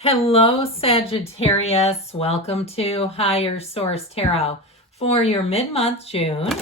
Hello, Sagittarius. Welcome to Higher Source Tarot for your mid-month June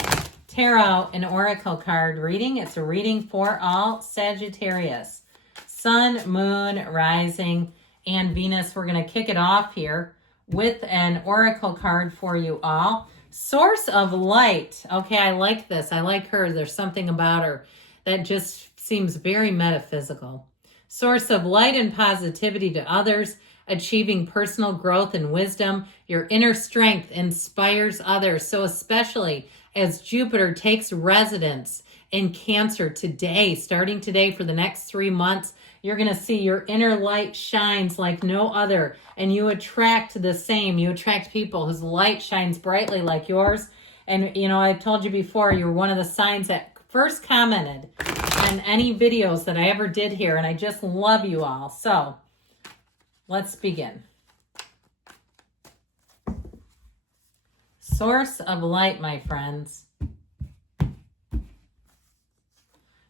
Tarot and Oracle card reading. It's a reading for all Sagittarius. Sun, Moon, Rising, and Venus. We're going to kick it off here with an Oracle card for you all. Source of Light. Okay, I like this. I like her. There's something about her that just seems very metaphysical. Source of light and positivity to others, achieving personal growth and wisdom. Your inner strength inspires others. So especially as Jupiter takes residence in Cancer today, starting today for the next 3 months, you're going to see your inner light shines like no other, and you attract the same. You attract people whose light shines brightly like yours. And, you know, I've told you before, you're one of the signs that first commented on any videos that I ever did here, and I just love you all. So let's begin. Source of light, my friends.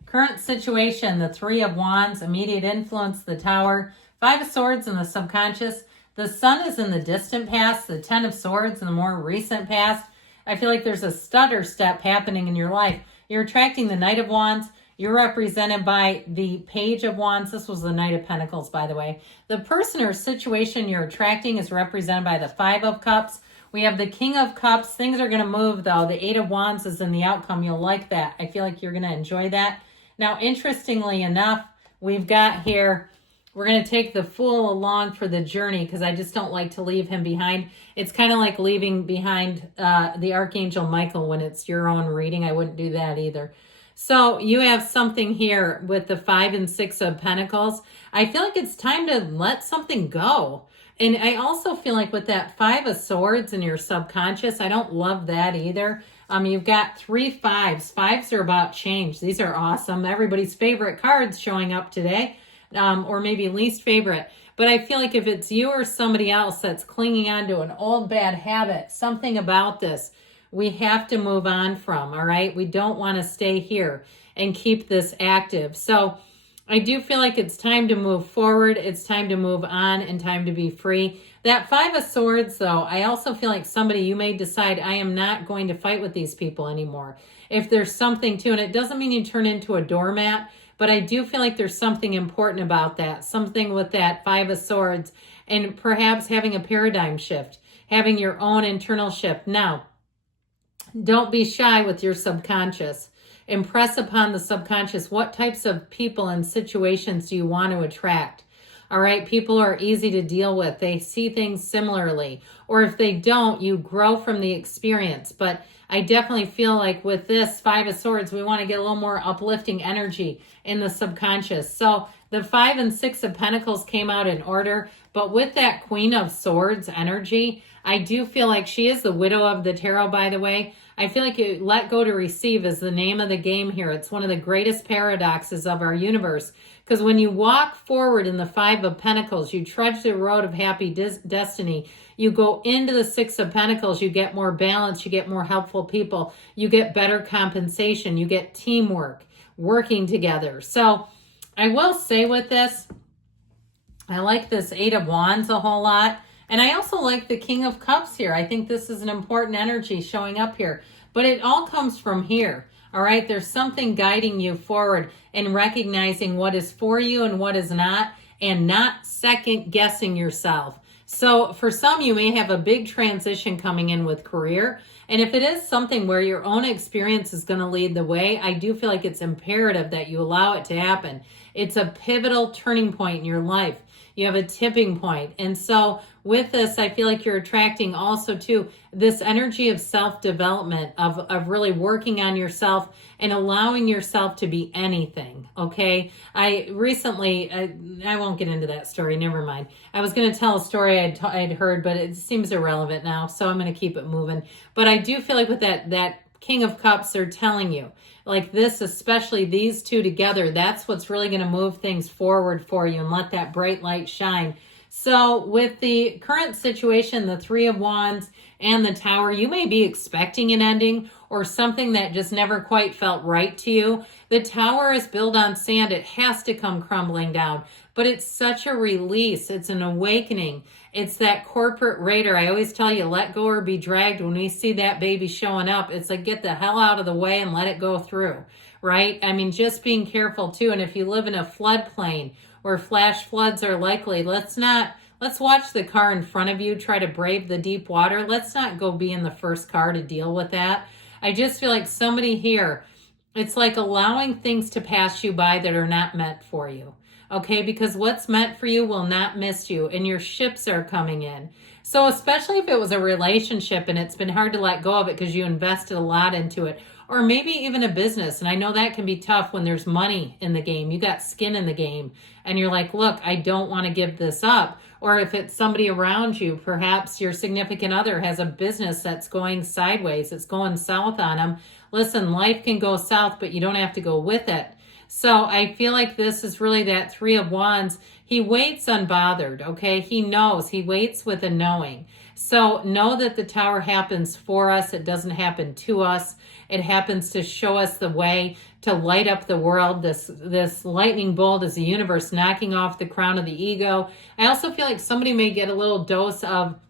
Current situation, the Three of Wands, immediate influence, the Tower, Five of Swords in the subconscious. The Sun is in the distant past, the Ten of Swords in the more recent past. I feel like there's a stutter step happening in your life. You're attracting the Knight of Wands. You're represented by the Page of Wands. This was the Knight of Pentacles, by the way. The person or situation you're attracting is represented by the Five of Cups. We have the King of Cups. Things are going to move, though. The Eight of Wands is in the outcome. You'll like that. I feel like you're going to enjoy that. Now, interestingly enough, we've got here, we're going to take the Fool along for the journey because I just don't like to leave him behind. It's kind of like leaving behind the Archangel Michael when it's your own reading. I wouldn't do that either. So you have something here with the 5 and 6 of Pentacles. I feel like it's time to let something go. And I also feel like with that 5 of Swords in your subconscious, I don't love that either. You've got 3 fives. Fives are about change. These are awesome. Everybody's favorite cards showing up today, or maybe least favorite. But I feel like if it's you or somebody else that's clinging on to an old bad habit, something about this, we have to move on from, all right? We don't want to stay here and keep this active. So I do feel like it's time to move forward. It's time to move on and time to be free. That 5 of Swords, though, I also feel like somebody, you may decide, I am not going to fight with these people anymore. If there's something to, and it doesn't mean you turn into a doormat, but I do feel like there's something important about that. Something with that 5 of Swords and perhaps having a paradigm shift, having your own internal shift. Now, don't be shy with your subconscious. Impress upon the subconscious what types of people and situations do you want to attract. All right, people are easy to deal with. They see things similarly. Or if they don't, you grow from the experience. But I definitely feel like with this 5 of Swords, we want to get a little more uplifting energy in the subconscious. So the 5 and 6 of Pentacles came out in order. But with that Queen of Swords energy, I do feel like she is the widow of the tarot, by the way. I feel like you let go to receive is the name of the game here. It's one of the greatest paradoxes of our universe. Because when you walk forward in the 5 of Pentacles, you trudge the road of happy destiny. You go into the 6 of Pentacles, you get more balance, you get more helpful people, you get better compensation, you get teamwork, working together. So I will say with this, I like this 8 of Wands a whole lot. And I also like the King of Cups here. I think this is an important energy showing up here. But it all comes from here. All right, there's something guiding you forward and recognizing what is for you and what is not, and not second guessing yourself. So for some, you may have a big transition coming in with career. And if it is something where your own experience is going to lead the way, I do feel like it's imperative that you allow it to happen. It's a pivotal turning point in your life. You have a tipping point. And so with this, I feel like you're attracting also to this energy of self-development, of really working on yourself and allowing yourself to be anything, okay? I recently, I won't get into that story, never mind. I was going to tell a story I'd heard, but it seems irrelevant now, so I'm going to keep it moving. But I do feel like with that King of Cups, they're telling you, like this, especially these two together, that's what's really going to move things forward for you and let that bright light shine. So with the current situation, the Three of Wands and the Tower, you may be expecting an ending or something that just never quite felt right to you. The Tower is built on sand. It has to come crumbling down. But it's such a release. It's an awakening. It's that corporate raider. I always tell you, let go or be dragged. When we see that baby showing up, it's like, get the hell out of the way and let it go through, right? I mean, just being careful too. And if you live in a floodplain where flash floods are likely, let's watch the car in front of you try to brave the deep water. Let's not go be in the first car to deal with that. I just feel like somebody here, it's like allowing things to pass you by that are not meant for you. Okay, because what's meant for you will not miss you, and your ships are coming in. So especially if it was a relationship and it's been hard to let go of it because you invested a lot into it, or maybe even a business. And I know that can be tough when there's money in the game. You got skin in the game and you're like, look, I don't want to give this up. Or if it's somebody around you, perhaps your significant other has a business that's going sideways, it's going south on them. Listen, life can go south, but you don't have to go with it. So I feel like this is really that Three of Wands. He waits unbothered, okay? He knows. He waits with a knowing. So know that the Tower happens for us. It doesn't happen to us. It happens to show us the way to light up the world. This lightning bolt is the universe knocking off the crown of the ego. I also feel like somebody may get a little dose of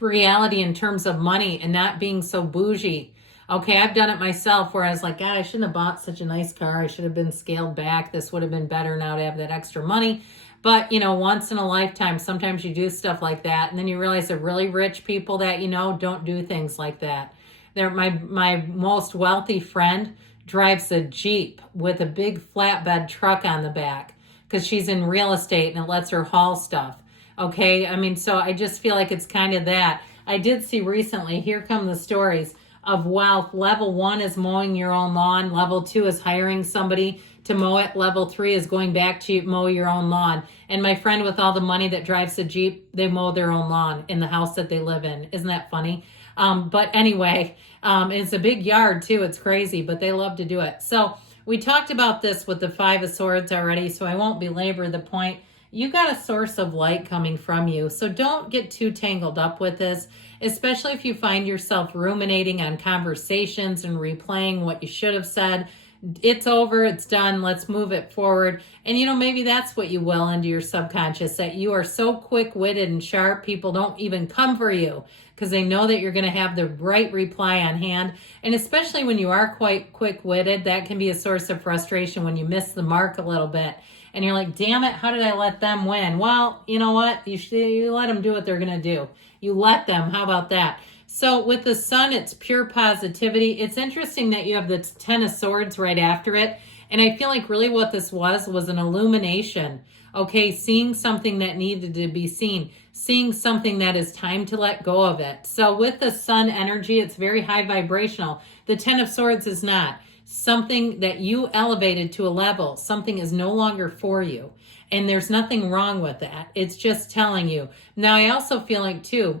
reality in terms of money and not being so bougie. Okay, I've done it myself where I was like, God, I shouldn't have bought such a nice car. I should have been scaled back. This would have been better now to have that extra money. But, you know, once in a lifetime, sometimes you do stuff like that. And then you realize that really rich people that, you know, don't do things like that. My most wealthy friend drives a Jeep with a big flatbed truck on the back because she's in real estate and it lets her haul stuff. Okay, I mean, so I just feel like it's kind of that. I did see recently, here come the stories of wealth. Level 1 is mowing your own lawn. Level 2 is hiring somebody to mow it. Level 3 is going back to mow your own lawn. And my friend with all the money that drives the Jeep, they mow their own lawn in the house that they live in. Isn't that funny? But anyway, it's a big yard too. It's crazy, but they love to do it. So we talked about this with the Five of Swords already, so I won't belabor the point. You got a source of light coming from you. So don't get too tangled up with this, especially if you find yourself ruminating on conversations and replaying what you should have said. It's over, it's done, let's move it forward. And you know, maybe that's what you will into your subconscious, that you are so quick-witted and sharp, people don't even come for you because they know that you're going to have the right reply on hand. And especially when you are quite quick-witted, that can be a source of frustration when you miss the mark a little bit. And you're like, damn it, how did I let them win? Well, you know what? You let them do what they're going to do. You let them. How about that? So with the Sun, it's pure positivity. It's interesting that you have the Ten of Swords right after it. And I feel like really what this was an illumination. Okay, seeing something that needed to be seen. Seeing something that is time to let go of it. So with the Sun energy, it's very high vibrational. The Ten of Swords is not. Something that you elevated to a level, something is no longer for you. And there's nothing wrong with that. It's just telling you. Now, I also feel like, too,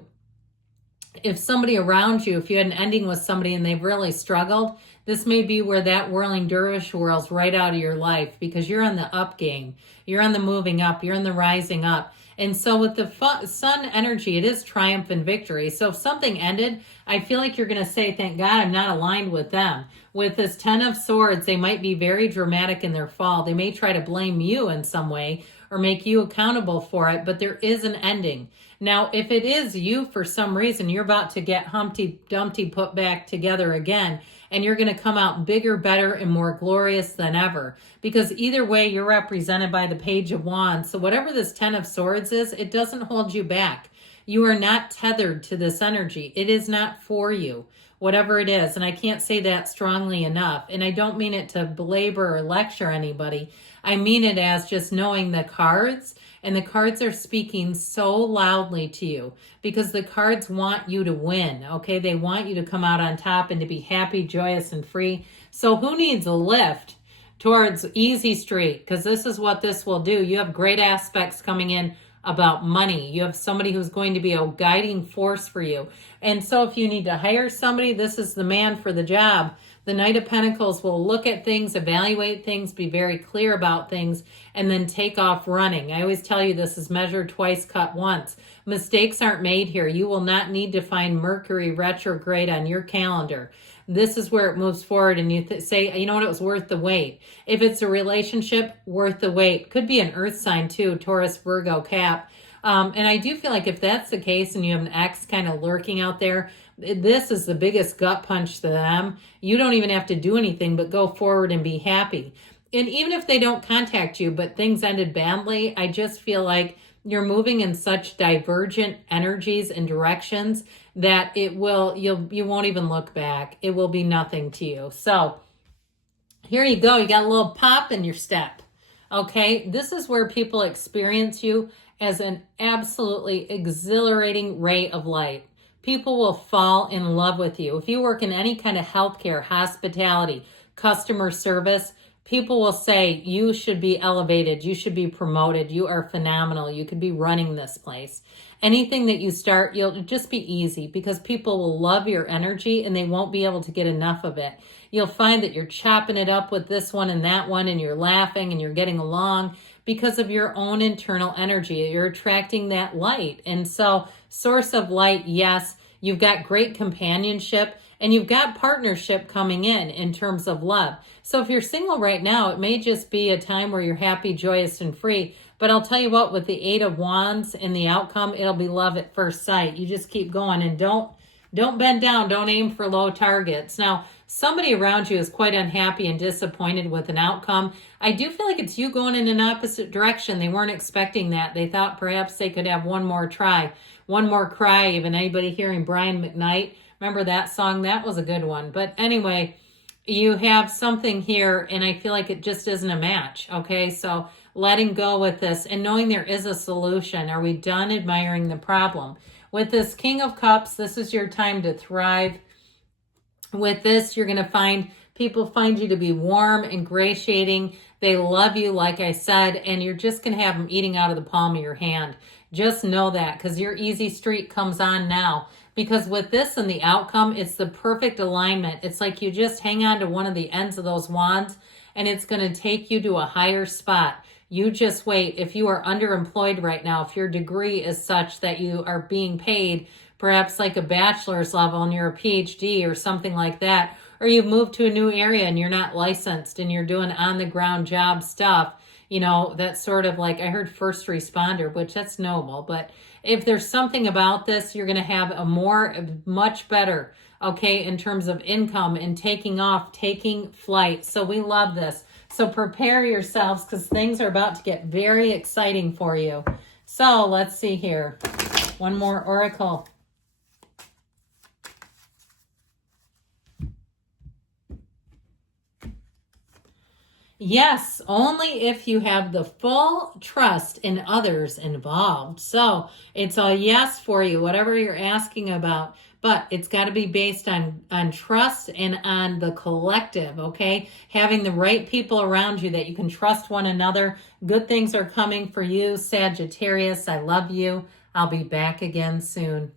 if somebody around you, if you had an ending with somebody and they've really struggled, this may be where that whirling dervish whirls right out of your life because you're on the up game. You're on the moving up. You're in the rising up. And so with the Sun energy, it is triumph and victory. So if something ended, I feel like you're going to say, thank God I'm not aligned with them. With this Ten of Swords, they might be very dramatic in their fall. They may try to blame you in some way or make you accountable for it, but there is an ending. Now, if it is you for some reason, you're about to get Humpty Dumpty put back together again, and you're going to come out bigger, better, and more glorious than ever. Because either way, you're represented by the Page of Wands. So whatever this Ten of Swords is, it doesn't hold you back. You are not tethered to this energy. It is not for you, whatever it is. And I can't say that strongly enough. And I don't mean it to belabor or lecture anybody. I mean it as just knowing the cards. And the cards are speaking so loudly to you because the cards want you to win, okay? They want you to come out on top and to be happy, joyous, and free. So who needs a lift towards easy street? Because this is what this will do. You have great aspects coming in about money. You have somebody who's going to be a guiding force for you. And so if you need to hire somebody, this is the man for the job. The Knight of Pentacles will look at things, evaluate things, be very clear about things, and then take off running. I always tell you this is measured twice, cut once. Mistakes aren't made here. You will not need to find Mercury retrograde on your calendar. This is where it moves forward, and you say, you know what, it was worth the wait. If it's a relationship, worth the wait. Could be an earth sign too, Taurus, Virgo, Cap. And I do feel like if that's the case and you have an ex kind of lurking out there, this is the biggest gut punch to them. You don't even have to do anything but go forward and be happy. And even if they don't contact you, but things ended badly, I just feel like you're moving in such divergent energies and directions that you won't even look back. It will be nothing to you. So here you go. You got a little pop in your step. Okay, this is where people experience you as an absolutely exhilarating ray of light. People will fall in love with you. If you work in any kind of healthcare, hospitality, customer service, people will say you should be elevated, you should be promoted, you are phenomenal, you could be running this place. Anything that you start, you'll just be easy because people will love your energy and they won't be able to get enough of it. You'll find that you're chopping it up with this one and that one, and you're laughing and you're getting along because of your own internal energy. You're attracting that light. And so, source of light, yes, you've got great companionship and you've got partnership coming in terms of love. So if you're single right now, it may just be a time where you're happy, joyous, and free. But I'll tell you what, with the Eight of Wands and the outcome, it'll be love at first sight. You just keep going and don't bend down. Don't aim for low targets. Now, somebody around you is quite unhappy and disappointed with an outcome. I do feel like it's you going in an opposite direction. They weren't expecting that. They thought perhaps they could have one more try, one more cry. Even anybody hearing Brian McKnight? Remember that song? That was a good one. But anyway, you have something here, and I feel like it just isn't a match. Okay, so letting go with this and knowing there is a solution. Are we done admiring the problem? With this King of Cups, this is your time to thrive. With this, you're going to find people find you to be warm, ingratiating. They love you, like I said, and you're just going to have them eating out of the palm of your hand. Just know that, because your easy streak comes on now. Because with this and the outcome, it's the perfect alignment. It's like you just hang on to one of the ends of those wands, and it's going to take you to a higher spot. You just wait. If you are underemployed right now, if your degree is such that you are being paid perhaps like a bachelor's level and you're a PhD or something like that, or you've moved to a new area and you're not licensed and you're doing on-the-ground job stuff, you know, that's sort of like, I heard first responder, which that's noble. But if there's something about this, you're going to have much better, okay, in terms of income and taking off, taking flight. So we love this. So prepare yourselves because things are about to get very exciting for you. So let's see here. One more oracle. Yes, only if you have the full trust in others involved. So it's a yes for you, whatever you're asking about. But it's got to be based on trust and on the collective, okay? Having the right people around you that you can trust one another. Good things are coming for you, Sagittarius. I love you. I'll be back again soon.